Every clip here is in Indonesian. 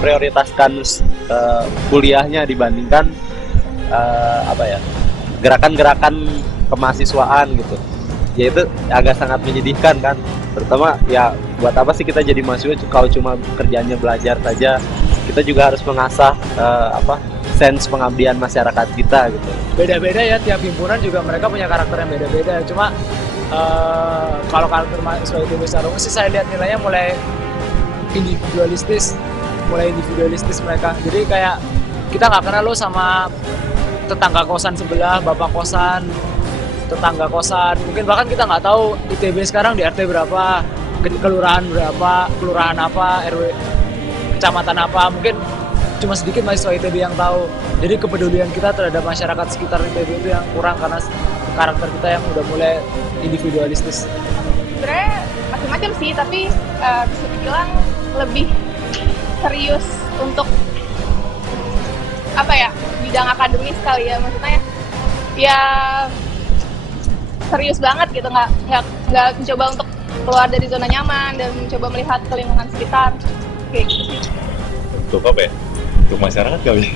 memprioritaskan kuliahnya dibandingkan gerakan-gerakan kemahasiswaan gitu. Ya itu agak sangat menyedihkan kan, terutama ya buat apa sih kita jadi mahasiswa kalau cuma kerjanya belajar saja. Kita juga harus mengasah sense pengabdian masyarakat kita gitu. Beda-beda ya, tiap himpunan juga mereka punya karakter yang beda-beda. Cuma kalau karakter mahasiswa ITB secara umum sih saya lihat nilainya mulai individualistis mereka. Jadi kayak kita nggak kenal lo sama tetangga kosan sebelah, bapak kosan, tetangga kosan, mungkin bahkan kita nggak tahu ITB sekarang di RT berapa, kelurahan berapa, kelurahan apa, RW, kecamatan apa, mungkin cuma sedikit mahasiswa ITB yang tahu. Jadi kepedulian kita terhadap masyarakat sekitar ITB itu yang kurang karena karakter kita yang udah mulai individualistis. Sebenarnya macam-macam sih, tapi bisa dibilang lebih serius untuk bidang akademis kali ya, maksudnya ya serius banget gitu, nggak mencoba untuk keluar dari zona nyaman dan mencoba melihat ke lingkungan sekitar kayak gitu sih. Untuk apa ya? Untuk masyarakat kali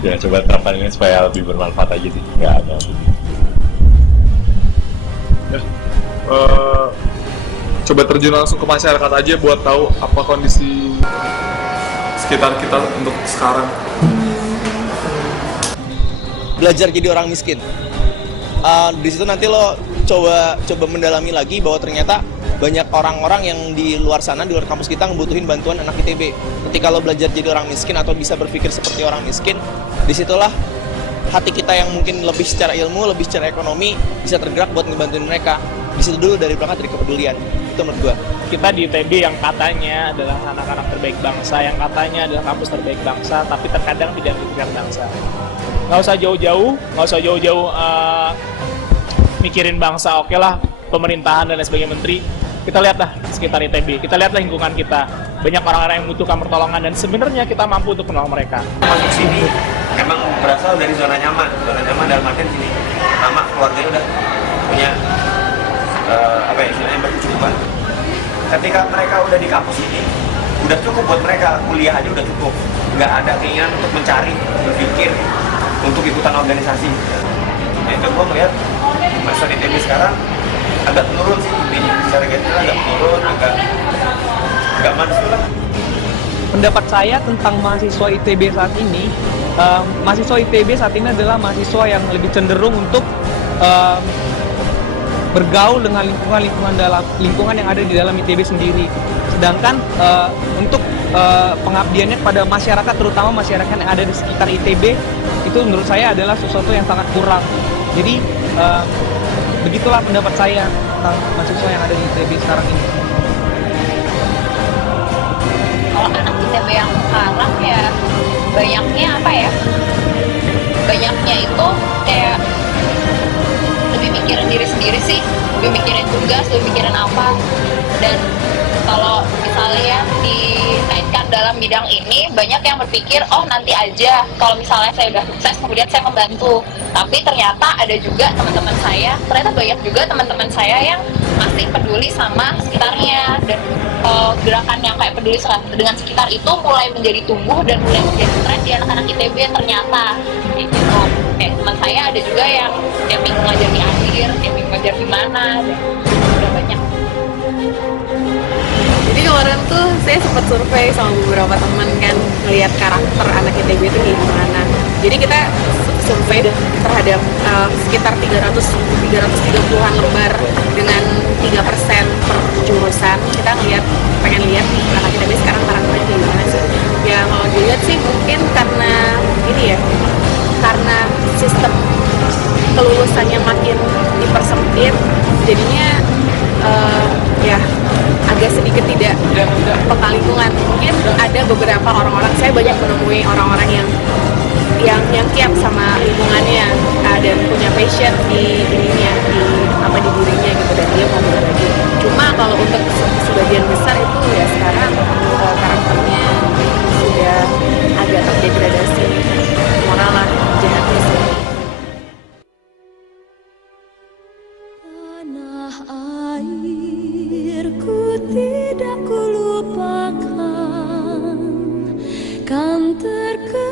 ya, coba terapkan ini supaya lebih bermanfaat aja sih. Nggak ada. Coba terjun langsung ke masyarakat aja buat tahu apa kondisi sekitar kita untuk sekarang. Belajar jadi orang miskin. Di situ nanti lo coba mendalami lagi bahwa ternyata banyak orang-orang yang di luar sana, di luar kampus kita ngebutuhin bantuan anak ITB. Ketika lo belajar jadi orang miskin atau bisa berpikir seperti orang miskin, disitulah hati kita yang mungkin lebih secara ilmu, lebih secara ekonomi bisa tergerak buat ngebantuin mereka. Di situ dulu dari kepedulian. Itu menurut gua. Kita di ITB yang katanya adalah anak-anak terbaik bangsa, yang katanya adalah kampus terbaik bangsa, tapi terkadang tidak memikirkan bangsa. Nggak usah jauh-jauh mikirin bangsa, oke lah pemerintahan dan lain sebagainya, menteri. Kita lihatlah sekitar ITB, kita lihatlah lingkungan kita, banyak orang-orang yang membutuhkan pertolongan dan sebenarnya kita mampu untuk menolong mereka. Masuk sini emang berasal dari zona nyaman dalam artian sini pertama keluarganya udah punya istilahnya berkecukupan. Ketika mereka udah di kampus ini udah cukup buat mereka, kuliah aja udah cukup, nggak ada keinginan untuk mencari, berpikir untuk ikutan organisasi. Itu gue melihat masa ITB sekarang agak menurun sih, intinya secara general agak menurun, agak manusia lah. Pendapat saya tentang mahasiswa ITB saat ini, mahasiswa ITB saat ini adalah mahasiswa yang lebih cenderung untuk bergaul dengan lingkungan yang ada di dalam ITB sendiri. Sedangkan untuk pengabdiannya kepada masyarakat, terutama masyarakat yang ada di sekitar ITB, itu menurut saya adalah sesuatu yang sangat kurang. Jadi begitulah pendapat saya tentang mahasiswa yang ada di ITB sekarang ini. Kalau anak ITB yang sekarang ya banyaknya itu kayak lebih mikirin diri sendiri sih, lebih mikirin tugas, lebih mikirin apa. Dan kalau misalnya ya dikaitkan dalam bidang ini, banyak yang berpikir, oh nanti aja kalau misalnya saya udah sukses kemudian saya membantu. Tapi ternyata ada juga banyak juga teman-teman saya yang masih peduli sama sekitarnya, dan gerakan yang kayak peduli dengan sekitar itu mulai menjadi tumbuh dan mulai menjadi tren di anak-anak ITB ternyata gitu. Kayak teman saya ada juga yang tiap minggu ngajar di akhir, tiap minggu ngajar di mana, dan udah banyak. Jadi kemarin tuh saya sempat survei sama beberapa teman kan, ngelihat karakter anak ITB itu kayak gimana. Jadi kita survei terhadap sekitar 330-an lembar dengan 3% per jurusan. Kita pengen lihat anak ITB sekarang karakternya kayak gimana sih. Ya kalau dilihat sih mungkin karena sistem kelulusannya makin dipersempit, jadinya ya agak sedikit tidak peka lingkungan. Mungkin ada beberapa orang-orang, saya banyak menemui orang-orang yang siap sama lingkungannya dan punya passion di dirinya gitu, dan dia mau berbagi. Cuma kalau untuk sebagian besar itu ya sekarang karakternya sudah agak terdegradasi, moral lah, jahatnya sih. Tanah airku tidak kulupakan, berke